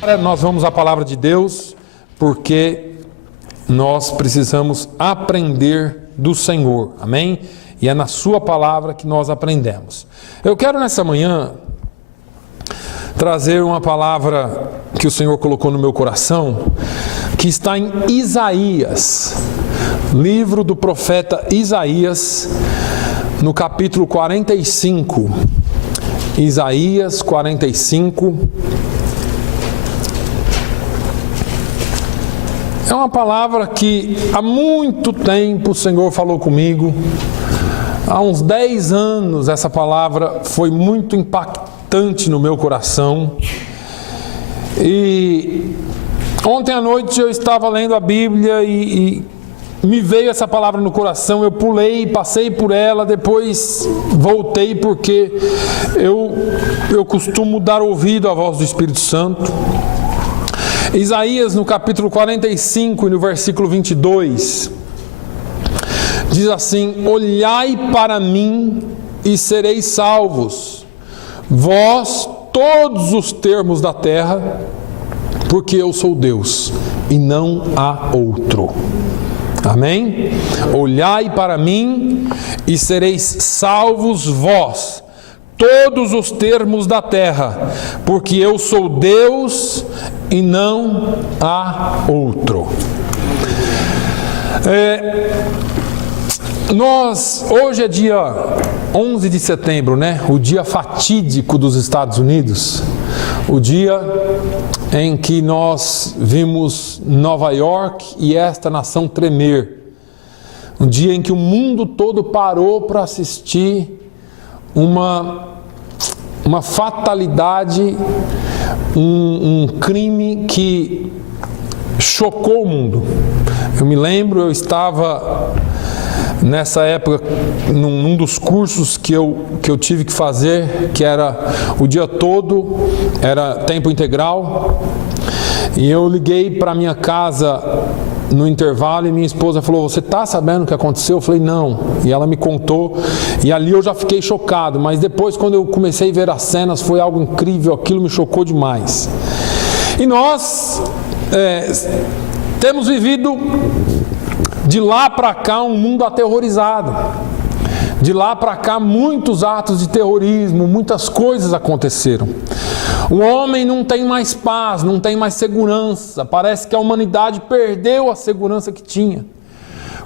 Agora nós vamos à palavra de Deus, porque nós precisamos aprender do Senhor, amém? E é na sua palavra que nós aprendemos. Eu quero nessa manhã trazer uma palavra que o Senhor colocou no meu coração, que está em Isaías, livro do profeta Isaías, no capítulo 45, Isaías 45, é uma palavra que há muito tempo o Senhor falou comigo. Há uns 10 anos essa palavra foi muito impactante no meu coração. E ontem à noite eu estava lendo a Bíblia e me veio essa palavra no coração. Eu pulei, passei por ela, depois voltei, porque eu costumo dar ouvido à voz do Espírito Santo. Isaías, no capítulo 45 e no versículo 22, diz assim: olhai para mim e sereis salvos, vós todos os termos da terra, porque eu sou Deus e não há outro. Amém? Olhai para mim e sereis salvos, vós todos os termos da terra, porque eu sou Deus e não há outro. Hoje é dia 11 de setembro, né? O dia fatídico dos Estados Unidos, o dia em que nós vimos Nova York e esta nação tremer, um dia em que o mundo todo parou para assistir uma fatalidade, um crime que chocou o mundo. Eu me lembro, eu estava nessa época num dos cursos que eu tive que fazer, que era o dia todo, era tempo integral, e eu liguei para minha casa no intervalo e minha esposa falou: você está sabendo o que aconteceu? Eu falei: não. E ela me contou, e ali eu já fiquei chocado, mas depois, quando eu comecei a ver as cenas, foi algo incrível, aquilo me chocou demais. E nós temos vivido de lá para cá um mundo aterrorizado. De lá para cá muitos atos de terrorismo, muitas coisas aconteceram. O homem não tem mais paz, não tem mais segurança. Parece que a humanidade perdeu a segurança que tinha.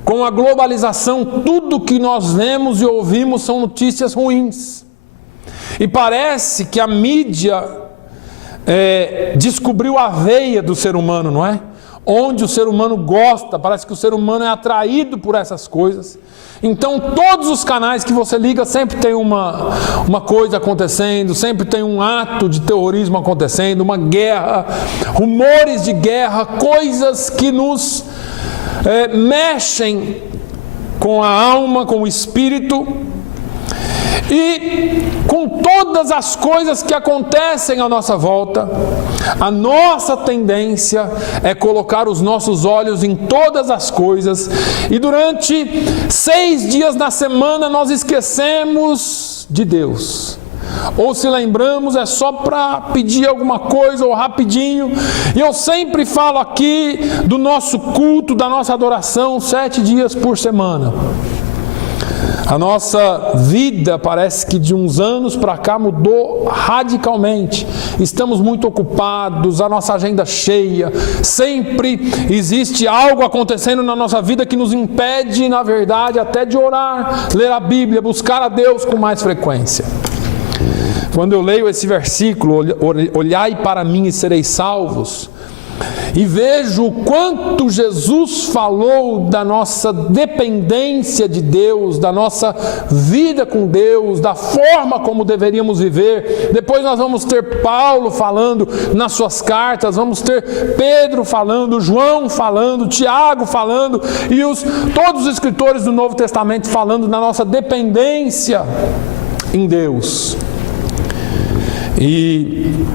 Com a globalização, tudo que nós vemos e ouvimos são notícias ruins. E parece que a mídia descobriu a veia do ser humano, não é? Onde o ser humano gosta, parece que o ser humano é atraído por essas coisas. Então todos os canais que você liga sempre tem uma coisa acontecendo, sempre tem um ato de terrorismo acontecendo, uma guerra, rumores de guerra, coisas que nos mexem com a alma, com o espírito. E com todas as coisas que acontecem à nossa volta, a nossa tendência é colocar os nossos olhos em todas as coisas, e durante 6 dias na semana nós esquecemos de Deus. Ou se lembramos é só para pedir alguma coisa ou rapidinho. E eu sempre falo aqui do nosso culto, da nossa adoração, 7 dias por semana. A nossa vida parece que de uns anos para cá mudou radicalmente. Estamos muito ocupados, a nossa agenda cheia. Sempre existe algo acontecendo na nossa vida que nos impede, na verdade, até de orar, ler a Bíblia, buscar a Deus com mais frequência. Quando eu leio esse versículo, olhai para mim e sereis salvos, e vejo o quanto Jesus falou da nossa dependência de Deus, da nossa vida com Deus, da forma como deveríamos viver. Depois nós vamos ter Paulo falando nas suas cartas, vamos ter Pedro falando, João falando, Tiago falando, e todos os escritores do Novo Testamento falando da nossa dependência em Deus. E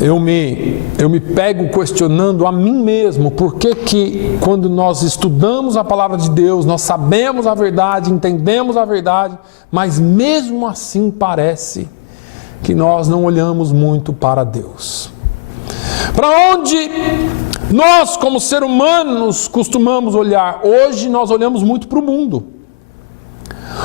eu me pego questionando a mim mesmo, por que quando nós estudamos a palavra de Deus, nós sabemos a verdade, entendemos a verdade, mas mesmo assim parece que nós não olhamos muito para Deus. Para onde nós, como seres humanos, costumamos olhar? Hoje nós olhamos muito para o mundo.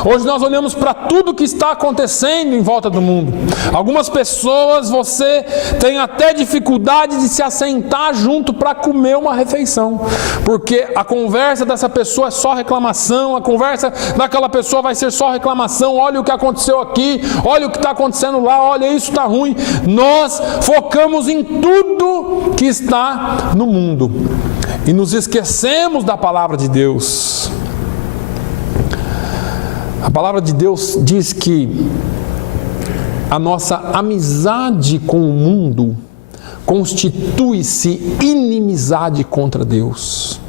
Hoje nós olhamos para tudo que está acontecendo em volta do mundo. Algumas pessoas, você tem até dificuldade de se assentar junto para comer uma refeição, porque a conversa dessa pessoa é só reclamação, a conversa daquela pessoa vai ser só reclamação. Olha o que aconteceu aqui, olha o que está acontecendo lá, olha isso está ruim. Nós focamos em tudo que está no mundo e nos esquecemos da palavra de Deus. A palavra de Deus diz que a nossa amizade com o mundo constitui-se inimizade contra Deus.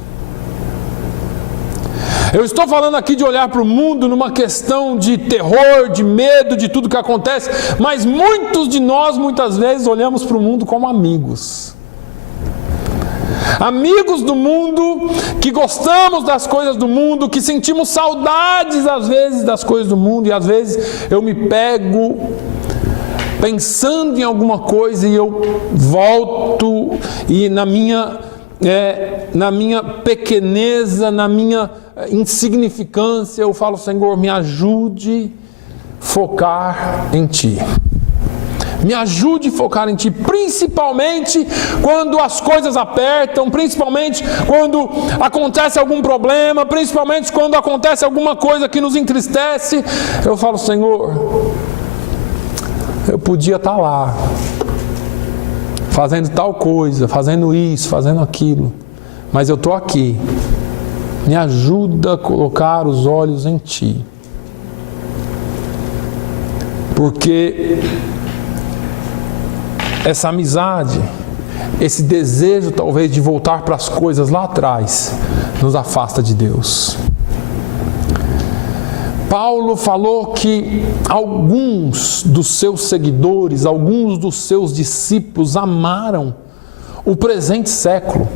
Eu estou falando aqui de olhar para o mundo numa questão de terror, de medo, de tudo que acontece, mas muitos de nós, muitas vezes, olhamos para o mundo como amigos. Amigos do mundo, que gostamos das coisas do mundo, que sentimos saudades às vezes das coisas do mundo, e às vezes eu me pego pensando em alguma coisa e eu volto e na minha pequeneza, na minha insignificância, eu falo: Senhor, me ajude a focar em Ti. Me ajude a focar em Ti, principalmente quando as coisas apertam, principalmente quando acontece algum problema, principalmente quando acontece alguma coisa que nos entristece. Eu falo: Senhor, eu podia estar lá, fazendo tal coisa, fazendo isso, fazendo aquilo, mas eu estou aqui. Me ajuda a colocar os olhos em Ti. Porque essa amizade, esse desejo talvez de voltar para as coisas lá atrás, nos afasta de Deus. Paulo falou que alguns dos seus seguidores, alguns dos seus discípulos amaram o presente século.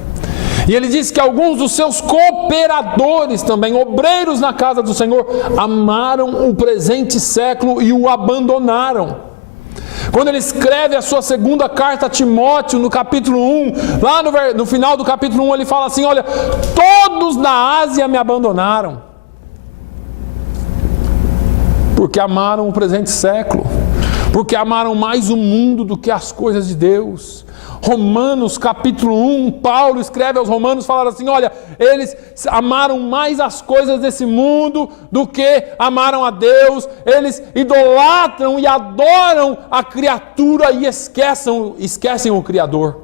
E ele diz que alguns dos seus cooperadores também, obreiros na casa do Senhor, amaram o presente século e o abandonaram. Quando ele escreve a sua segunda carta a Timóteo, no capítulo 1, lá no final do capítulo 1, ele fala assim: olha, todos na Ásia me abandonaram, porque amaram o presente século, porque amaram mais o mundo do que as coisas de Deus. Romanos capítulo 1, Paulo escreve aos Romanos, falando assim: olha, eles amaram mais as coisas desse mundo do que amaram a Deus, eles idolatram e adoram a criatura e esquecem o Criador.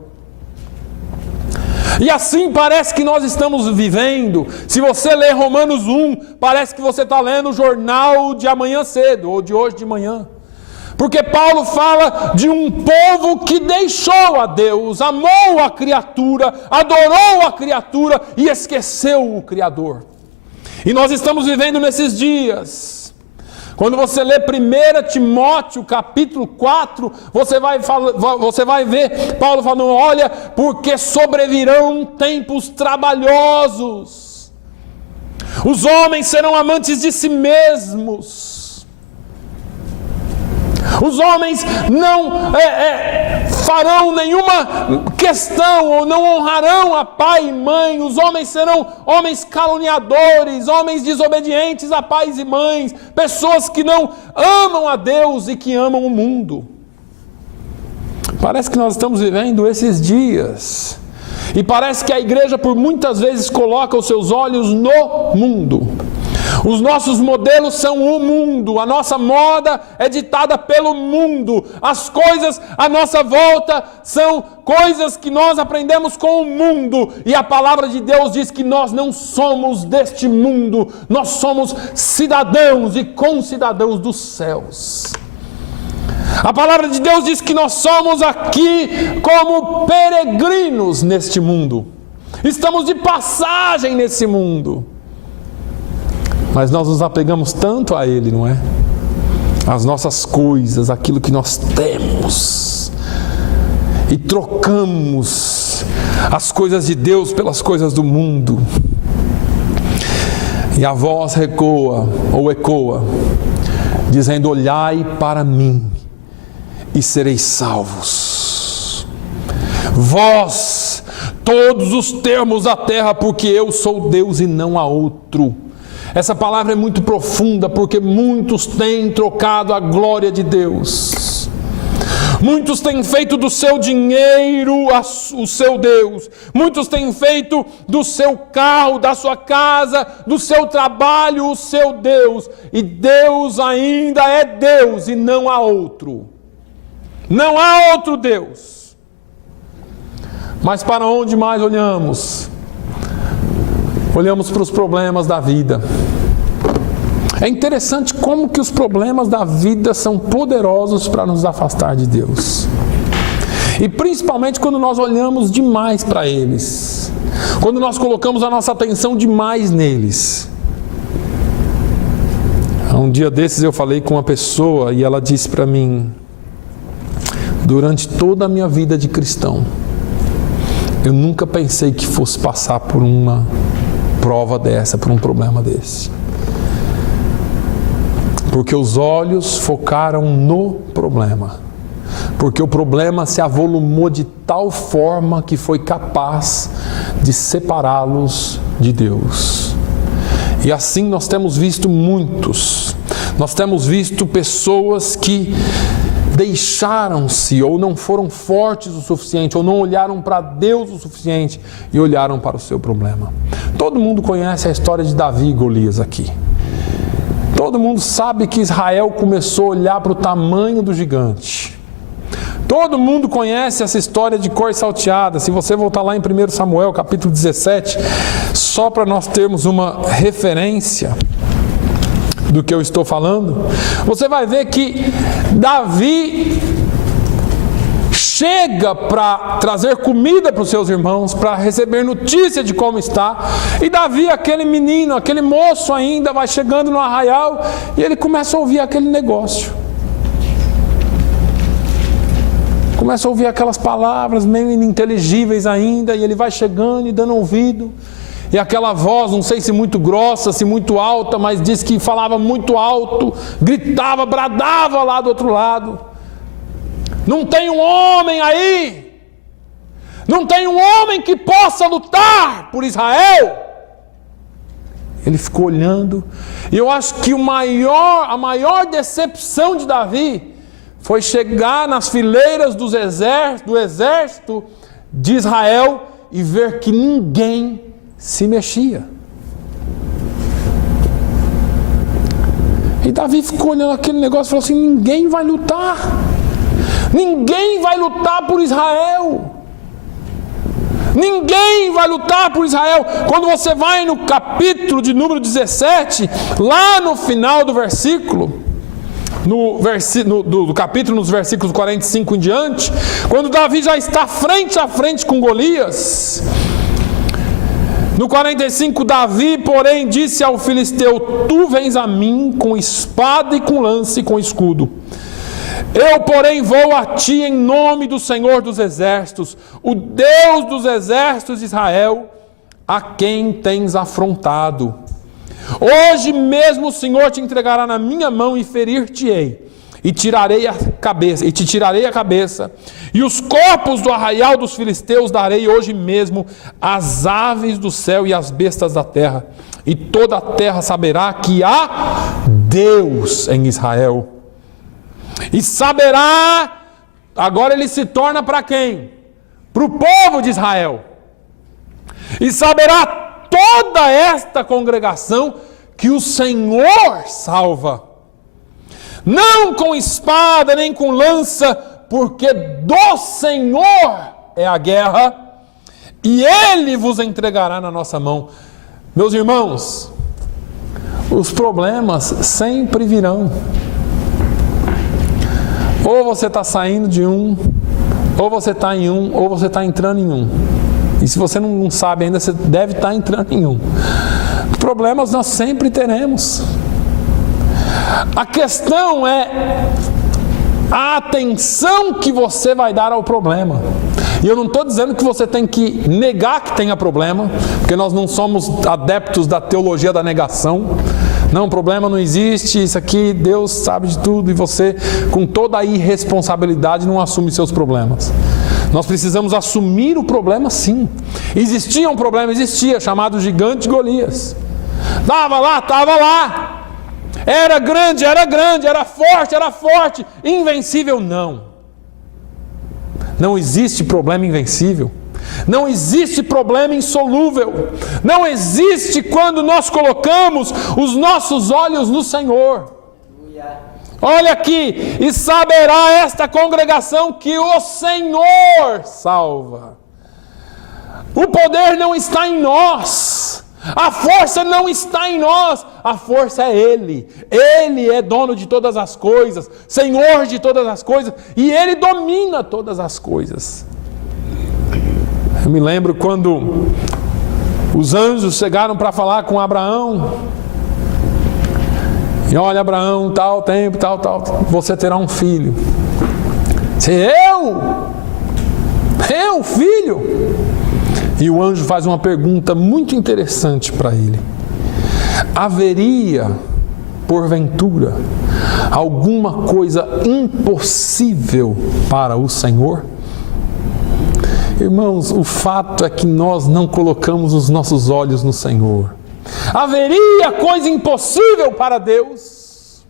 E assim parece que nós estamos vivendo. Se você ler Romanos 1, parece que você está lendo o jornal de amanhã cedo, ou de hoje de manhã. Porque Paulo fala de um povo que deixou a Deus, amou a criatura, adorou a criatura e esqueceu o Criador. E nós estamos vivendo nesses dias. Quando você lê 1 Timóteo capítulo 4, você vai ver Paulo falando: olha, porque sobrevirão tempos trabalhosos. Os homens serão amantes de si mesmos. Os homens não farão nenhuma questão ou não honrarão a pai e mãe. Os homens serão homens caluniadores, homens desobedientes a pais e mães, pessoas que não amam a Deus e que amam o mundo. Parece que nós estamos vivendo esses dias. E parece que a igreja por muitas vezes coloca os seus olhos no mundo. Os nossos modelos são o mundo, a nossa moda é ditada pelo mundo, as coisas à nossa volta são coisas que nós aprendemos com o mundo, e a palavra de Deus diz que nós não somos deste mundo, nós somos cidadãos e concidadãos dos céus. A palavra de Deus diz que nós somos aqui como peregrinos neste mundo, estamos de passagem nesse mundo. Mas nós nos apegamos tanto a Ele, não é? As nossas coisas, aquilo que nós temos. E trocamos as coisas de Deus pelas coisas do mundo. E a voz ecoa, dizendo: olhai para mim e sereis salvos. Vós, todos os termos da terra, porque eu sou Deus e não há outro. Essa palavra é muito profunda, porque muitos têm trocado a glória de Deus. Muitos têm feito do seu dinheiro o seu Deus. Muitos têm feito do seu carro, da sua casa, do seu trabalho o seu Deus. E Deus ainda é Deus e não há outro. Não há outro Deus. Mas para onde mais olhamos? Olhamos para os problemas da vida. É interessante como que os problemas da vida são poderosos para nos afastar de Deus. E principalmente quando nós olhamos demais para eles. Quando nós colocamos a nossa atenção demais neles. Um dia desses eu falei com uma pessoa e ela disse para mim: durante toda a minha vida de cristão, eu nunca pensei que fosse passar por uma prova dessa, por um problema desse. Porque os olhos focaram no problema. Porque o problema se avolumou de tal forma que foi capaz de separá-los de Deus. E assim nós temos visto muitos. Nós temos visto pessoas que deixaram-se ou não foram fortes o suficiente, ou não olharam para Deus o suficiente e olharam para o seu problema. Todo mundo conhece a história de Davi e Golias aqui. Todo mundo sabe que Israel começou a olhar para o tamanho do gigante. Todo mundo conhece essa história de cor salteada. Se você voltar lá em 1 Samuel, capítulo 17, só para nós termos uma referência do que eu estou falando, você vai ver que Davi chega para trazer comida para os seus irmãos, para receber notícia de como está. E Davi, aquele menino, aquele moço ainda, vai chegando no arraial e ele começa a ouvir aquele negócio. Começa a ouvir aquelas palavras meio ininteligíveis ainda, e ele vai chegando e dando ouvido. E aquela voz, não sei se muito grossa, se muito alta, mas diz que falava muito alto, gritava, bradava lá do outro lado: não tem um homem aí, não tem um homem que possa lutar por Israel. Ele ficou olhando, e eu acho que a maior decepção de Davi foi chegar nas fileiras do exército de Israel e ver que ninguém se mexia. E Davi ficou olhando aquele negócio e falou assim: ninguém vai lutar. Ninguém vai lutar por Israel. Ninguém vai lutar por Israel. Quando você vai no capítulo de número 17, lá no final do versículo, do capítulo, nos versículos 45 em diante, quando Davi já está frente a frente com Golias, no 45, Davi, porém, disse ao filisteu: tu vens a mim com espada e com lança e com escudo. Eu, porém, vou a ti em nome do Senhor dos Exércitos, o Deus dos Exércitos de Israel, a quem tens afrontado. Hoje mesmo o Senhor te entregará na minha mão e ferir-te-ei, e te tirarei a cabeça, e os corpos do arraial dos filisteus darei hoje mesmo às aves do céu e às bestas da terra, e toda a terra saberá que há Deus em Israel. E saberá, agora ele se torna para quem? Para o povo de Israel. E saberá toda esta congregação que o Senhor salva. Não com espada nem com lança, porque do Senhor é a guerra, e Ele vos entregará na nossa mão. Meus irmãos, os problemas sempre virão. Ou você está saindo de um, ou você está em um, ou você está entrando em um. E se você não sabe ainda, você deve estar entrando em um. Problemas nós sempre teremos. A questão é a atenção que você vai dar ao problema. E eu não estou dizendo que você tem que negar que tenha problema, porque nós não somos adeptos da teologia da negação. Não, problema não existe, isso aqui Deus sabe de tudo e você, com toda a irresponsabilidade, não assume seus problemas. Nós precisamos assumir o problema, sim. Existia um problema, chamado gigante Golias. Estava lá. Era grande, era forte. Invencível, não. Não existe problema invencível. Não existe problema insolúvel. Não existe quando nós colocamos os nossos olhos no Senhor. Olha aqui, e saberá esta congregação que o Senhor salva. O poder não está em nós. A força não está em nós. A força é Ele. Ele é dono de todas as coisas, Senhor de todas as coisas, e Ele domina todas as coisas. Eu me lembro quando os anjos chegaram para falar com Abraão. E olha, Abraão, tal tempo, tal, você terá um filho. Eu, filho? E o anjo faz uma pergunta muito interessante para ele. Haveria, porventura, alguma coisa impossível para o Senhor? Irmãos, o fato é que nós não colocamos os nossos olhos no Senhor. Haveria coisa impossível para Deus?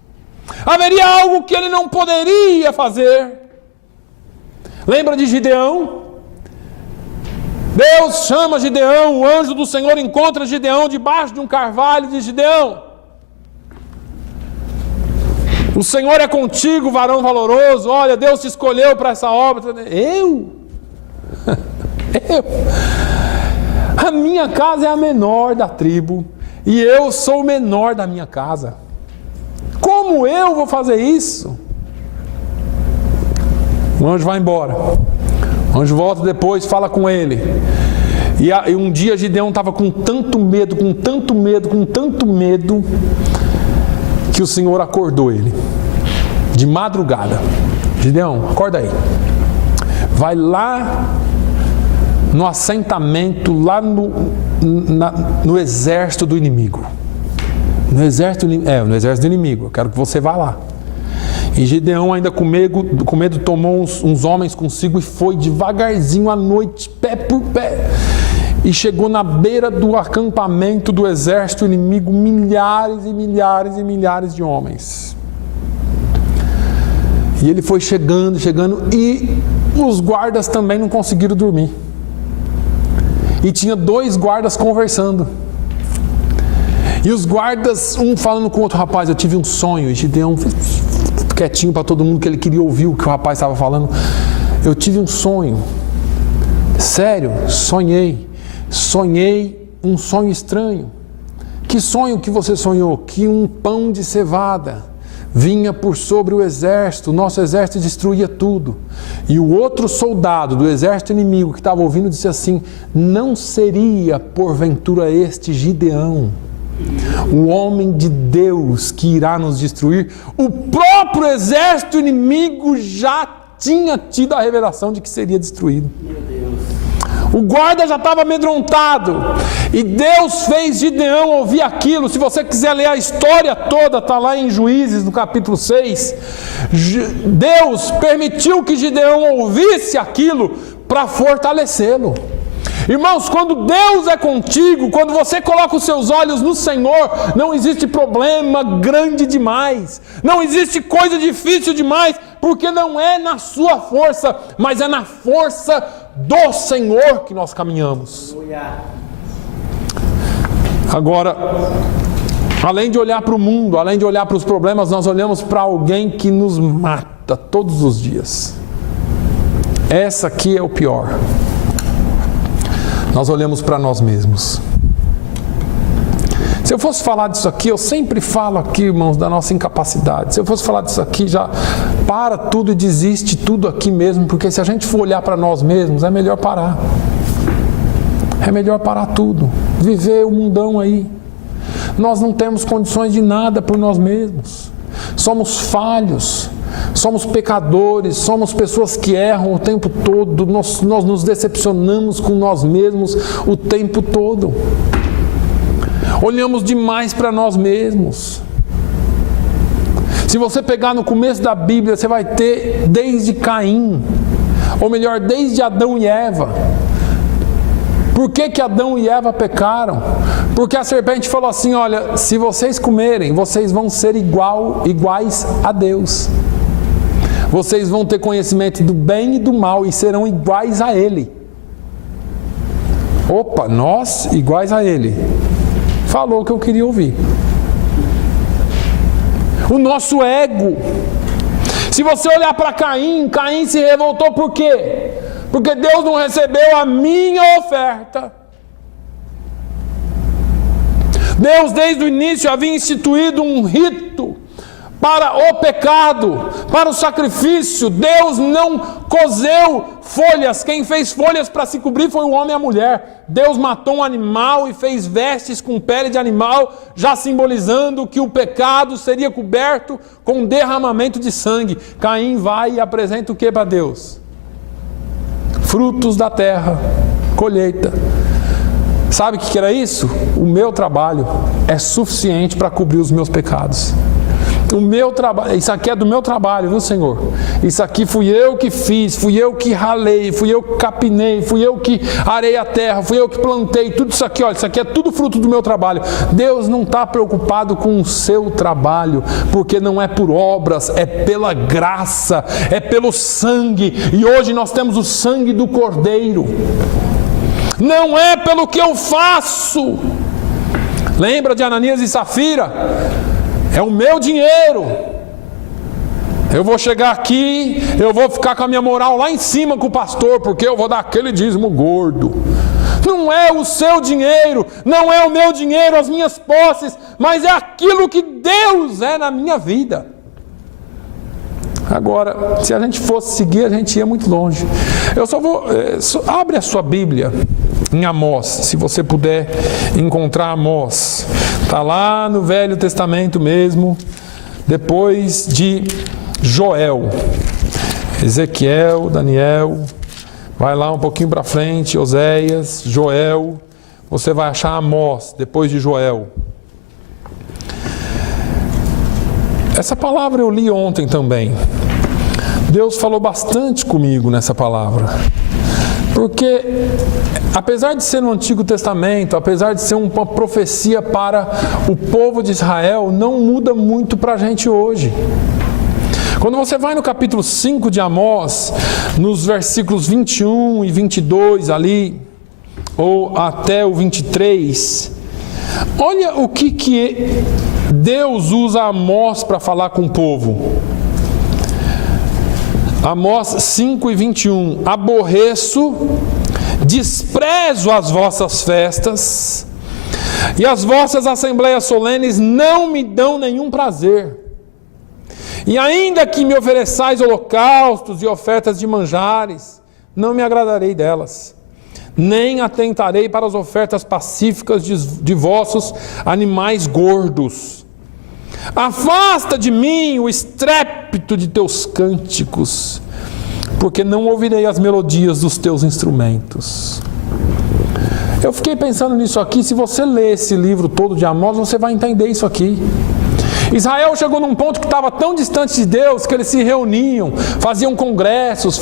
Haveria algo que Ele não poderia fazer? Lembra de Gideão? Deus chama Gideão, o anjo do Senhor encontra Gideão debaixo de um carvalho e diz: Gideão, o Senhor é contigo, varão valoroso. Olha, Deus te escolheu para essa obra. Eu? A minha casa é a menor da tribo e eu sou o menor da minha casa. Como eu vou fazer isso? O anjo vai embora. O anjo volta depois, fala com ele. E um dia Gideão estava com tanto medo, que o Senhor acordou ele. De madrugada. Gideão, acorda aí. Vai lá no assentamento, lá no exército do inimigo. No exército do inimigo. Eu quero que você vá lá. E Gideão, ainda com medo tomou uns homens consigo e foi devagarzinho à noite, pé por pé. E chegou na beira do acampamento do exército inimigo, milhares e milhares de homens. E ele foi chegando, e os guardas também não conseguiram dormir. E tinha 2 guardas conversando. E os guardas, um falando com o outro: rapaz, eu tive um sonho. E Gideão, quietinho para todo mundo, que ele queria ouvir o que o rapaz estava falando. Eu tive um sonho. Sério, sonhei um sonho estranho. Que sonho que você sonhou? Que um pão de cevada vinha por sobre o exército, o nosso exército destruía tudo. E o outro soldado do exército inimigo que estava ouvindo disse assim: não seria porventura este Gideão, o homem de Deus que irá nos destruir? O próprio exército inimigo já tinha tido a revelação de que seria destruído. Meu Deus. O guarda já estava amedrontado. E Deus fez Gideão ouvir aquilo. Se você quiser ler a história toda, está lá em Juízes, no capítulo 6. Deus permitiu que Gideão ouvisse aquilo para fortalecê-lo. Irmãos, quando Deus é contigo, quando você coloca os seus olhos no Senhor, não existe problema grande demais, não existe coisa difícil demais, porque não é na sua força, mas é na força do Senhor que nós caminhamos. Agora, além de olhar para o mundo, além de olhar para os problemas, nós olhamos para alguém que nos mata todos os dias. Essa aqui é o pior. Nós olhamos para nós mesmos. Se eu fosse falar disso aqui, eu sempre falo aqui, irmãos, da nossa incapacidade. Se eu fosse falar disso aqui, já para tudo e desiste tudo aqui mesmo, porque se a gente for olhar para nós mesmos, é melhor parar. É melhor parar tudo, viver o mundão aí. Nós não temos condições de nada por nós mesmos. Somos falhos. Somos pecadores, somos pessoas que erram o tempo todo, nós nos decepcionamos com nós mesmos o tempo todo. olhamos demais para nós mesmos. Se você pegar no começo da Bíblia, você vai ter desde Caim, ou melhor, desde Adão e Eva. Por que Adão e Eva pecaram? Porque a serpente falou assim: olha, se vocês comerem, vocês vão ser iguais a Deus. Vocês vão ter conhecimento do bem e do mal e serão iguais a Ele. Opa, nós iguais a Ele. Falou o que eu queria ouvir. O nosso ego. Se você olhar para Caim, Caim se revoltou por quê? Porque Deus não recebeu a minha oferta. Deus desde o início havia instituído um rito para o pecado, para o sacrifício. Deus não coseu folhas. Quem fez folhas para se cobrir foi o homem e a mulher. Deus matou um animal e fez vestes com pele de animal, já simbolizando que o pecado seria coberto com derramamento de sangue. Caim vai e apresenta o que para Deus? Frutos da terra, colheita. Sabe o que era isso? O meu trabalho é suficiente para cobrir os meus pecados. O meu trabalho, isso aqui é do meu trabalho, viu, Senhor? Isso aqui fui eu que fiz, fui eu que ralei, fui eu que capinei, fui eu que arei a terra, fui eu que plantei, tudo isso aqui, olha, isso aqui é tudo fruto do meu trabalho. Deus não está preocupado com o seu trabalho, porque não é por obras, é pela graça, é pelo sangue, e hoje nós temos o sangue do Cordeiro. Não é pelo que eu faço. Lembra de Ananias e Safira? É o meu dinheiro. Eu vou chegar aqui, eu vou ficar com a minha moral lá em cima com o pastor, porque eu vou dar aquele dízimo gordo. Não é o seu dinheiro, não é o meu dinheiro, as minhas posses, mas é aquilo que Deus é na minha vida. Agora, se a gente fosse seguir, a gente ia muito longe. Eu só vou... abre a sua Bíblia em Amós, se você puder encontrar Amós. Está lá no Velho Testamento mesmo, depois de Joel. Ezequiel, Daniel, vai lá um pouquinho para frente, Oséias, Joel. Você vai achar Amós, depois de Joel. Essa palavra eu li ontem também. Deus falou bastante comigo nessa palavra. Porque, apesar de ser no Antigo Testamento, apesar de ser uma profecia para o povo de Israel, não muda muito para a gente hoje. Quando você vai no capítulo 5 de Amós, nos versículos 21 e 22 ali, ou até o 23, olha o que Deus usa Amós para falar com o povo. Amós 5 e 21. Aborreço, desprezo as vossas festas, e as vossas assembleias solenes não me dão nenhum prazer. E ainda que me ofereçais holocaustos e ofertas de manjares, não me agradarei delas, nem atentarei para as ofertas pacíficas de vossos animais gordos. Afasta de mim o estrépito de teus cânticos, porque não ouvirei as melodias dos teus instrumentos. Eu fiquei pensando nisso aqui. Se você ler esse livro todo de Amós, você vai entender isso aqui. Israel chegou num ponto que estava tão distante de Deus que eles se reuniam, faziam congressos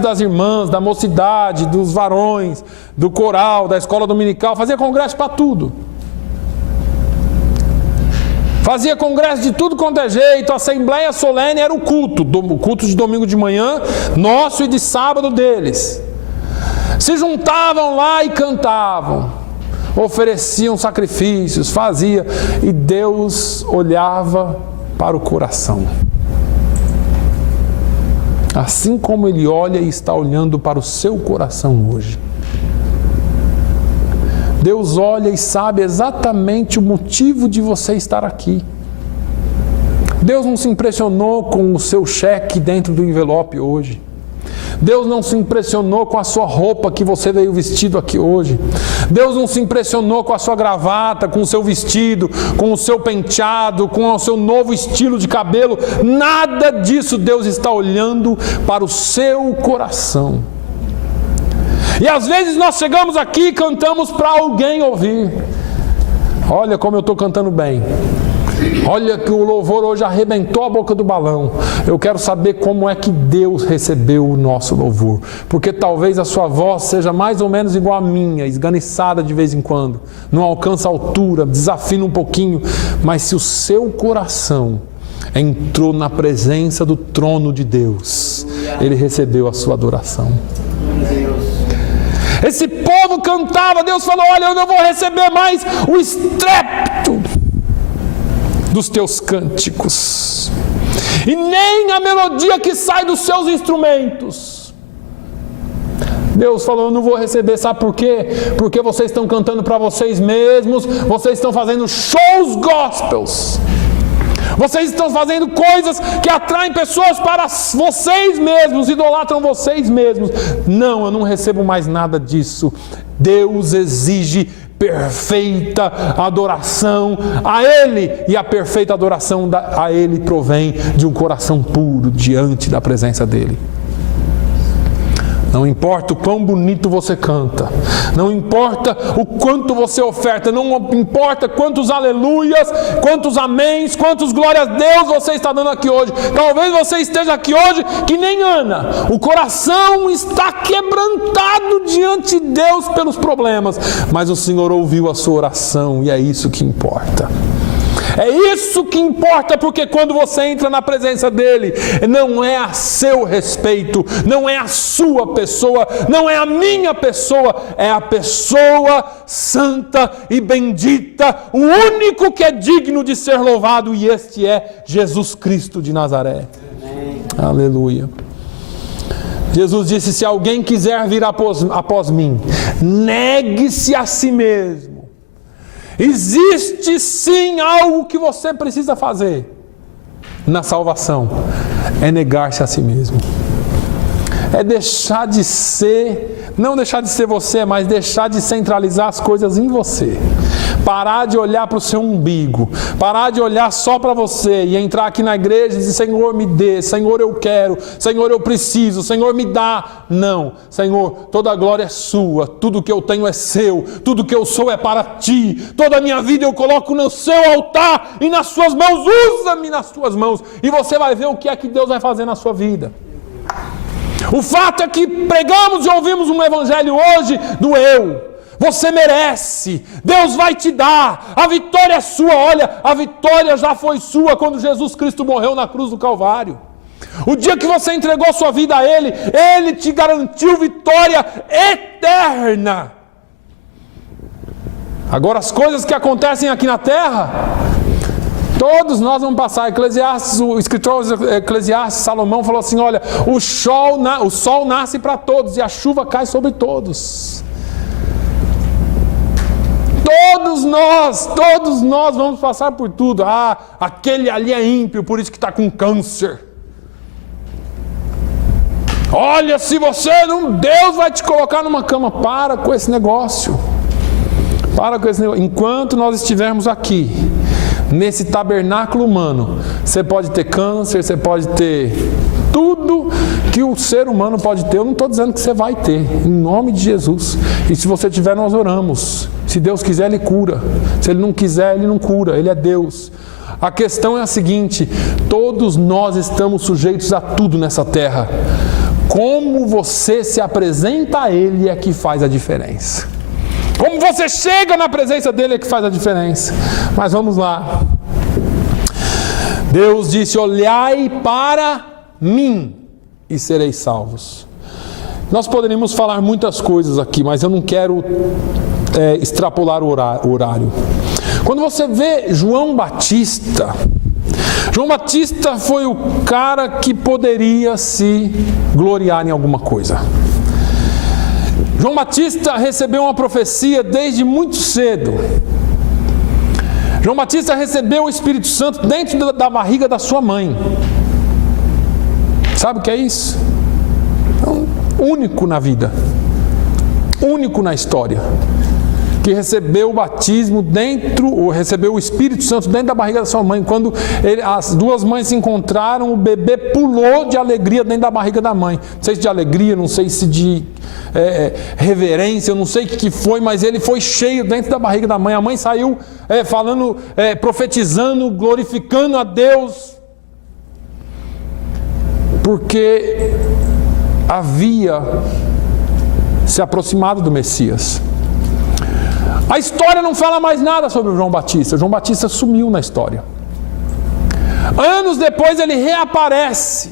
das irmãs, da mocidade, dos varões, do coral, da escola dominical, fazia congresso para tudo. Fazia congresso de tudo quanto é jeito. A assembleia solene era o culto de domingo de manhã, nosso, e de sábado deles. Se juntavam lá e cantavam, ofereciam sacrifícios, e Deus olhava para o coração. Assim como Ele olha e está olhando para o seu coração hoje. Deus olha e sabe exatamente o motivo de você estar aqui. Deus não se impressionou com o seu cheque dentro do envelope hoje. Deus não se impressionou com a sua roupa que você veio vestido aqui hoje. Deus não se impressionou com a sua gravata, com o seu vestido, com o seu penteado, com o seu novo estilo de cabelo. Nada disso. Deus está olhando para o seu coração. E às vezes nós chegamos aqui e cantamos para alguém ouvir. Olha como eu estou cantando bem. Olha que o louvor hoje arrebentou a boca do balão. Eu quero saber como é que Deus recebeu o nosso louvor. Porque talvez a sua voz seja mais ou menos igual à minha, esganiçada de vez em quando. Não alcança a altura, desafina um pouquinho. Mas se o seu coração entrou na presença do trono de Deus, Ele recebeu a sua adoração. Esse povo cantava, Deus falou: olha, eu não vou receber mais o estrépito dos teus cânticos, e nem a melodia que sai dos seus instrumentos. Deus falou: eu não vou receber, sabe por quê? Porque vocês estão cantando para vocês mesmos, vocês estão fazendo shows gospels, vocês estão fazendo coisas que atraem pessoas para vocês mesmos, idolatram vocês mesmos. Não, eu não recebo mais nada disso. Deus exige perfeita adoração a Ele, e a perfeita adoração a Ele provém de um coração puro diante da presença dEle. Não importa o quão bonito você canta, não importa o quanto você oferta, não importa quantos aleluias, quantos améns, quantos glórias a Deus você está dando aqui hoje. Talvez você esteja aqui hoje que nem Ana, o coração está quebrantado diante de Deus pelos problemas, mas o Senhor ouviu a sua oração, e é isso que importa. É isso que importa, porque quando você entra na presença dEle, não é a seu respeito, não é a sua pessoa, não é a minha pessoa, é a pessoa santa e bendita, o único que é digno de ser louvado, e este é Jesus Cristo de Nazaré. Amém. Aleluia. Jesus disse: se alguém quiser vir após mim, negue-se a si mesmo. Existe sim algo que você precisa fazer na salvação: é negar-se a si mesmo. É deixar de ser, não deixar de ser você, mas deixar de centralizar as coisas em você. Parar de olhar para o seu umbigo, parar de olhar só para você e entrar aqui na igreja e dizer: Senhor, me dê, Senhor, eu quero, Senhor, eu preciso, Senhor, me dá. Não, Senhor, toda a glória é sua, tudo que eu tenho é seu, tudo que eu sou é para ti, toda a minha vida eu coloco no seu altar e nas suas mãos. Usa-me nas tuas mãos, e você vai ver o que é que Deus vai fazer na sua vida. O fato é que pregamos e ouvimos um evangelho hoje do eu. Você merece, Deus vai te dar, a vitória é sua. Olha, a vitória já foi sua quando Jesus Cristo morreu na cruz do Calvário. O dia que você entregou sua vida a Ele, Ele te garantiu vitória eterna. Agora, as coisas que acontecem aqui na terra, todos nós vamos passar. Eclesiastes, o escritor Eclesiastes, Salomão, falou assim: olha, o sol nasce para todos e a chuva cai sobre todos. Todos nós vamos passar por tudo. Ah, aquele ali é ímpio, por isso que está com câncer. Olha, se você não, Deus vai te colocar numa cama. Para com esse negócio. Para com esse negócio. Enquanto nós estivermos aqui, nesse tabernáculo humano, você pode ter câncer, você pode ter tudo que o ser humano pode ter. Eu não estou dizendo que você vai ter, em nome de Jesus. E se você tiver, nós oramos. Se Deus quiser, Ele cura. Se Ele não quiser, Ele não cura. Ele é Deus. A questão é a seguinte: todos nós estamos sujeitos a tudo nessa terra. Como você se apresenta a Ele é que faz a diferença. Como você chega na presença dEle é que faz a diferença. Mas vamos lá. Deus disse: olhai para mim e sereis salvos. Nós poderíamos falar muitas coisas aqui, mas eu não quero extrapolar o horário. Quando você vê João Batista foi o cara que poderia se gloriar em alguma coisa. João Batista recebeu uma profecia desde muito cedo. João Batista recebeu o Espírito Santo dentro da barriga da sua mãe. Sabe o que é isso? É único na vida, único na história, que recebeu o batismo ou recebeu o Espírito Santo dentro da barriga da sua mãe. Quando as duas mães se encontraram, o bebê pulou de alegria dentro da barriga da mãe. Não sei se de alegria, não sei se de reverência, eu não sei o que foi, mas ele foi cheio dentro da barriga da mãe. A mãe saiu falando, profetizando, glorificando a Deus, porque havia se aproximado do Messias. A história não fala mais nada sobre o João Batista. João Batista sumiu na história. Anos depois ele reaparece,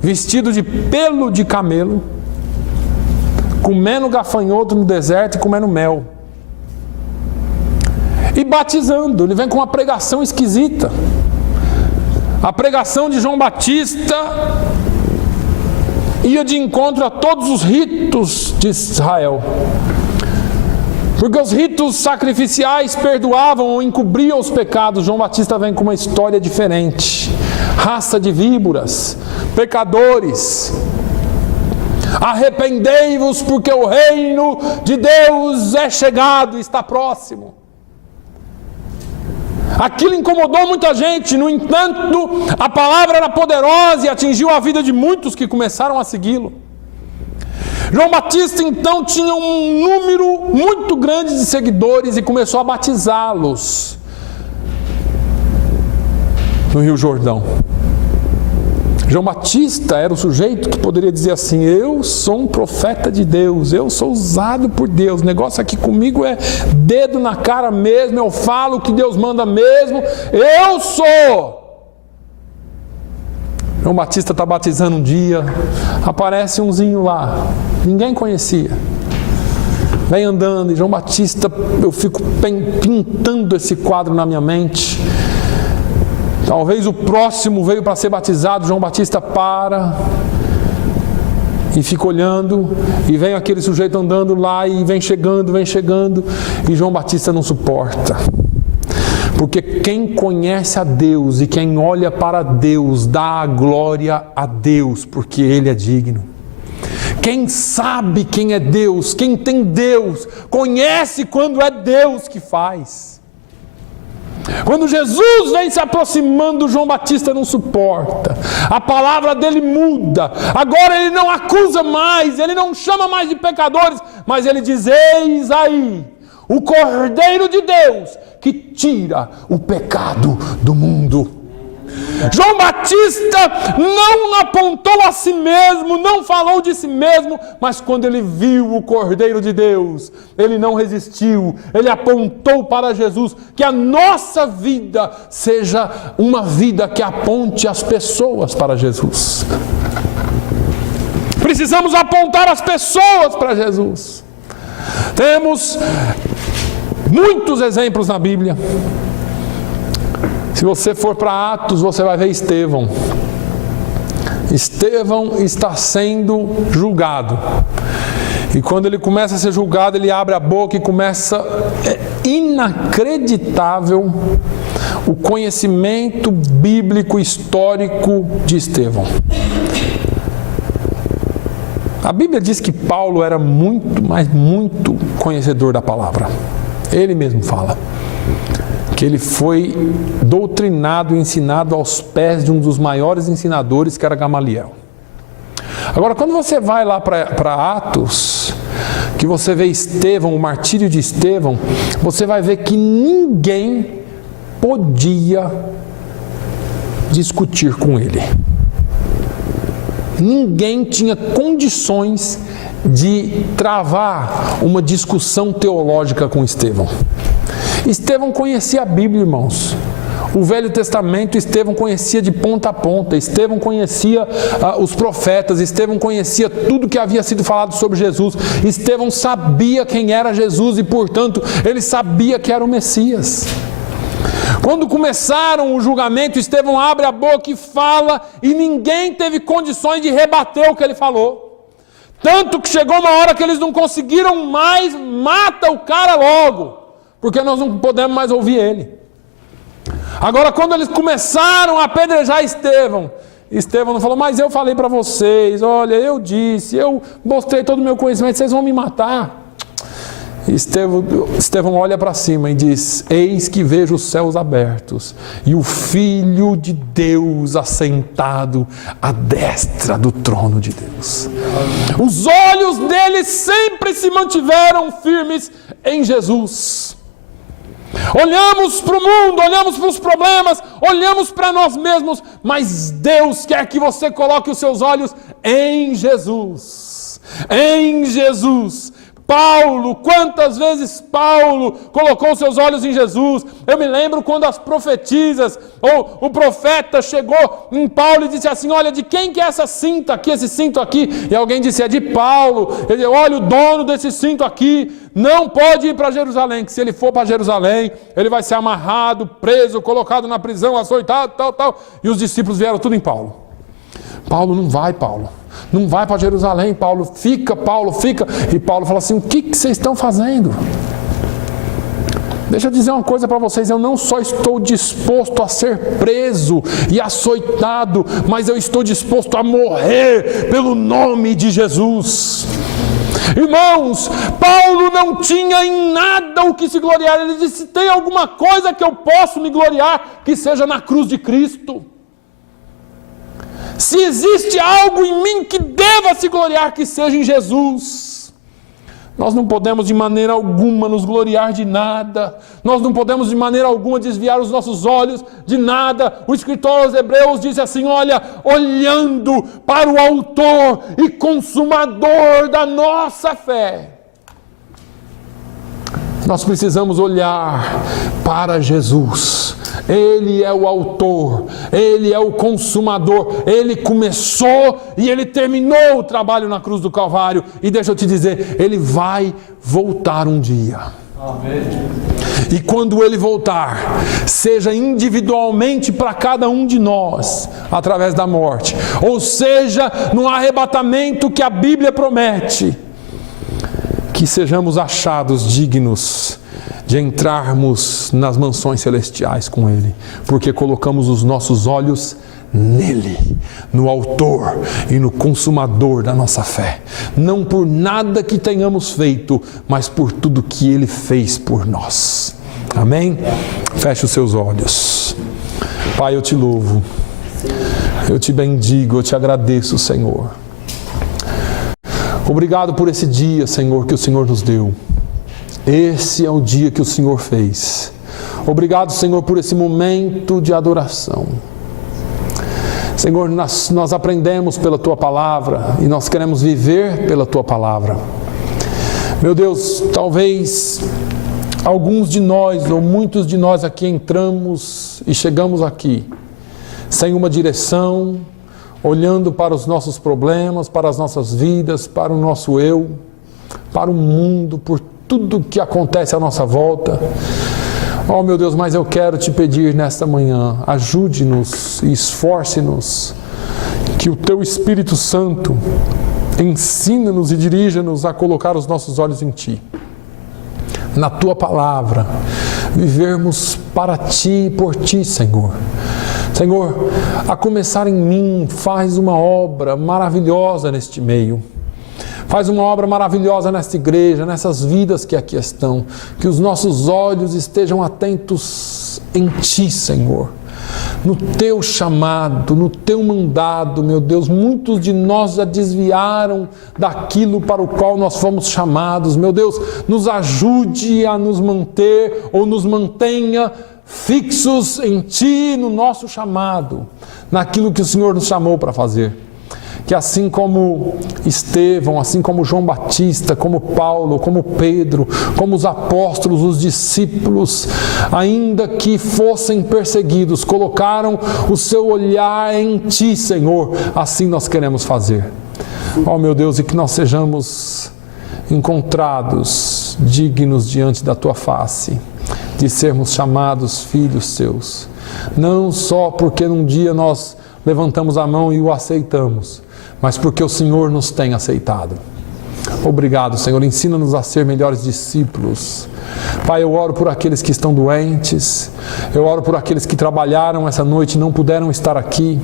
vestido de pelo de camelo, comendo gafanhoto no deserto e comendo mel. E batizando. Ele vem com uma pregação esquisita. A pregação de João Batista ia de encontro a todos os ritos de Israel. Porque os ritos sacrificiais perdoavam ou encobriam os pecados. João Batista vem com uma história diferente. Raça de víboras, pecadores, arrependei-vos, porque o reino de Deus é chegado, está próximo. Aquilo incomodou muita gente. No entanto, a palavra era poderosa e atingiu a vida de muitos que começaram a segui-lo. João Batista então tinha um número muito grande de seguidores e começou a batizá-los no Rio Jordão. João Batista era o sujeito que poderia dizer assim: eu sou um profeta de Deus, eu sou usado por Deus, o negócio aqui comigo é dedo na cara mesmo, eu falo o que Deus manda mesmo, eu sou. João Batista está batizando um dia, aparece umzinho lá, ninguém conhecia, vem andando, e João Batista, eu fico pintando esse quadro na minha mente. Talvez o próximo veio para ser batizado, João Batista para e fica olhando, e vem aquele sujeito andando lá, e vem chegando, e João Batista não suporta. Porque quem conhece a Deus e quem olha para Deus, dá a glória a Deus, porque Ele é digno. Quem sabe quem é Deus, quem tem Deus, conhece quando é Deus que faz. Quando Jesus vem se aproximando, João Batista não suporta. A palavra dele muda. Agora ele não acusa mais, ele não chama mais de pecadores, mas ele diz: eis aí o Cordeiro de Deus que tira o pecado do mundo. João Batista não apontou a si mesmo, não falou de si mesmo, mas quando ele viu o Cordeiro de Deus, ele não resistiu, ele apontou para Jesus. Que a nossa vida seja uma vida que aponte as pessoas para Jesus. Precisamos apontar as pessoas para Jesus. Temos muitos exemplos na Bíblia. Se você for para Atos, você vai ver Estevão. Estevão está sendo julgado. E quando ele começa a ser julgado, ele abre a boca e começa... É inacreditável o conhecimento bíblico histórico de Estevão. A Bíblia diz que Paulo era muito, mas muito conhecedor da palavra. Ele mesmo fala que ele foi doutrinado e ensinado aos pés de um dos maiores ensinadores, que era Gamaliel. Agora, quando você vai lá para Atos, que você vê Estevão, o martírio de Estevão, você vai ver que ninguém podia discutir com ele. Ninguém tinha condições de travar uma discussão teológica com Estevão. Estevão conhecia a Bíblia, irmãos. O Velho Testamento, Estevão conhecia de ponta a ponta. Estevão conhecia os profetas. Estevão conhecia tudo que havia sido falado sobre Jesus. Estevão sabia quem era Jesus e, portanto, ele sabia que era o Messias. Quando começaram o julgamento, Estevão abre a boca e fala, e ninguém teve condições de rebater o que ele falou. Tanto que chegou uma hora que eles não conseguiram mais, mata o cara logo, porque nós não podemos mais ouvir ele. Agora, quando eles começaram a apedrejar Estevão, Estevão não falou: mas eu falei para vocês, olha, eu disse, eu mostrei todo o meu conhecimento, vocês vão me matar. Estevão olha para cima e diz: eis que vejo os céus abertos e o Filho de Deus assentado à destra do trono de Deus. Os olhos dele sempre se mantiveram firmes em Jesus. Olhamos para o mundo, olhamos para os problemas, olhamos para nós mesmos, mas Deus quer que você coloque os seus olhos em Jesus. Em Jesus. Paulo, quantas vezes Paulo colocou seus olhos em Jesus? Eu me lembro quando as profetisas, ou o profeta chegou em Paulo e disse assim: olha, de quem que é essa cinta aqui, esse cinto aqui? E alguém disse: é de Paulo. Ele disse: olha, o dono desse cinto aqui não pode ir para Jerusalém, que se ele for para Jerusalém, ele vai ser amarrado, preso, colocado na prisão, açoitado, tal. E os discípulos vieram tudo em Paulo. Paulo, não vai, Paulo. Não vai para Jerusalém, Paulo. Fica, Paulo, fica. E Paulo fala assim: o que vocês estão fazendo? Deixa eu dizer uma coisa para vocês: eu não só estou disposto a ser preso e açoitado, mas eu estou disposto a morrer pelo nome de Jesus. Irmãos, Paulo não tinha em nada o que se gloriar. Ele disse: tem alguma coisa que eu posso me gloriar, que seja na cruz de Cristo. Se existe algo em mim que deva se gloriar, que seja em Jesus. Nós não podemos de maneira alguma nos gloriar de nada. Nós não podemos de maneira alguma desviar os nossos olhos de nada. O escritor aos Hebreus diz assim: olha, olhando para o autor e consumador da nossa fé. Nós precisamos olhar para Jesus. Ele é o autor, Ele é o consumador. Ele começou e Ele terminou o trabalho na cruz do Calvário. E deixa eu te dizer, Ele vai voltar um dia. Amém. E quando Ele voltar, seja individualmente para cada um de nós, através da morte, ou seja, no arrebatamento que a Bíblia promete, que sejamos achados dignos de entrarmos nas mansões celestiais com Ele, porque colocamos os nossos olhos nele, no autor e no consumador da nossa fé, não por nada que tenhamos feito, mas por tudo que Ele fez por nós. Amém? Feche os seus olhos. Pai, eu te louvo, eu te bendigo, eu te agradeço, Senhor. Obrigado por esse dia, Senhor, que o Senhor nos deu. Esse é o dia que o Senhor fez. Obrigado, Senhor, por esse momento de adoração. Senhor, nós aprendemos pela Tua Palavra e nós queremos viver pela Tua Palavra. Meu Deus, talvez alguns de nós ou muitos de nós aqui entramos e chegamos aqui sem uma direção, olhando para os nossos problemas, para as nossas vidas, para o nosso eu, para o mundo, por tudo que acontece à nossa volta. Oh, meu Deus, mas eu quero te pedir nesta manhã, ajude-nos e esforce-nos, que o Teu Espírito Santo ensina-nos e dirija-nos a colocar os nossos olhos em Ti, na Tua Palavra, vivermos para Ti e por Ti, Senhor. Senhor, a começar em mim, faz uma obra maravilhosa neste meio. Faz uma obra maravilhosa nesta igreja, nessas vidas que aqui estão. Que os nossos olhos estejam atentos em Ti, Senhor. No Teu chamado, no Teu mandado, meu Deus. Muitos de nós já desviaram daquilo para o qual nós fomos chamados. Meu Deus, nos ajude a nos manter ou nos mantenha fixos em Ti, no nosso chamado, naquilo que o Senhor nos chamou para fazer. Que assim como Estevão, assim como João Batista, como Paulo, como Pedro, como os apóstolos, os discípulos, ainda que fossem perseguidos, colocaram o seu olhar em Ti, Senhor, assim nós queremos fazer. Ó meu Deus, e que nós sejamos encontrados dignos diante da Tua face, de sermos chamados filhos Teus, não só porque num dia nós levantamos a mão e o aceitamos, mas porque o Senhor nos tem aceitado. Obrigado, Senhor, ensina-nos a ser melhores discípulos, Pai, eu oro por aqueles que estão doentes, eu oro por aqueles que trabalharam essa noite e não puderam estar aqui.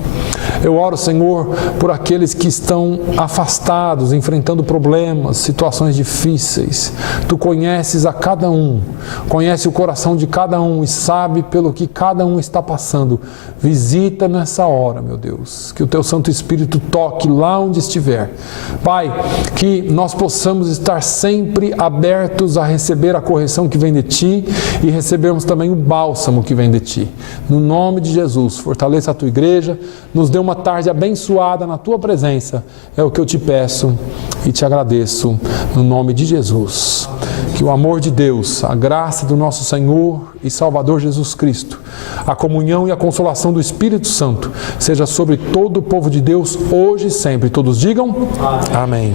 Eu oro, Senhor, por aqueles que estão afastados, enfrentando problemas, situações difíceis. Tu conheces a cada um, conhece o coração de cada um e sabe pelo que cada um está passando. Visita nessa hora, meu Deus, que o Teu Santo Espírito toque lá onde estiver. Pai, que nós possamos estar sempre abertos a receber a correção que vem de Ti e recebermos também o bálsamo que vem de Ti. No nome de Jesus, fortaleça a Tua igreja, nos dê uma tarde abençoada na Tua presença. É o que eu te peço e te agradeço no nome de Jesus. Que o amor de Deus, a graça do nosso Senhor e Salvador Jesus Cristo, a comunhão e a consolação do Espírito Santo seja sobre todo o povo de Deus hoje e sempre. Todos digam amém.